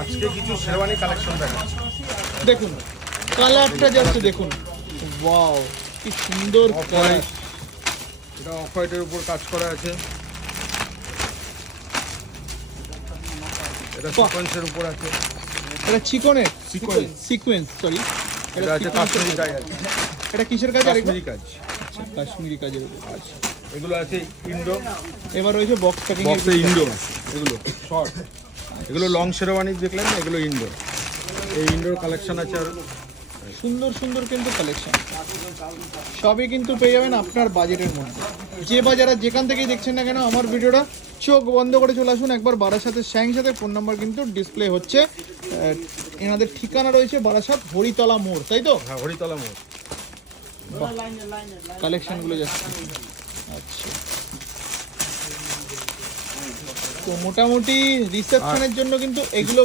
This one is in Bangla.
আজকে কিছু শেরওয়ানি কালেকশন দেখাচ্ছি। দেখুন কালারটা জাস্ট দেখুন, ওয়াও কি সুন্দর কালার। এটা অফ হোয়াইটের উপর কাজ করা আছে, এটা সিকোয়েন্সের উপর আছে। এটা চিকনের Sequence. সিকোয়েন্স, সরি এটা আছে কাশ্মীরি কাজ আছে, এটা কিসের কাজ? আর কাশ্মীরি কাজ। আচ্ছা, কাশ্মীরি কাজের উপর কাজ। এগুলো আছে ইন্ডো, এবার রয়েছে বক্স প্যাকিং এর বক্সে ইন্ডো আছে। এগুলো শর্ট, এগুলো লং শেরওয়ানি দেখলেন না, এগুলো ইন্ডো। এই ইন্ডোর কালেকশন আছে আর সুন্দর সুন্দর কিন্তু কালেকশন, সবই কিন্তু পেয়ে যাবেন আপনার বাজেটের মধ্যে। যে বা যারা যেখান থেকেই দেখছেন না কেন আমার ভিডিওটা চোখ বন্ধ করে চলে আসুন একবার বারাসাতের স্যাং সাথে। ফোন নাম্বার কিন্তু ডিসপ্লে হচ্ছে। এনাদের ঠিকানা রয়েছে বারাসাত হরিতলা মোড়, তাই তো? হ্যাঁ, হরিতলা মোড়। কালেকশনগুলো যাচ্ছে। আচ্ছা, তো মোটামুটি রিসেপশনের জন্য কিন্তু এগুলো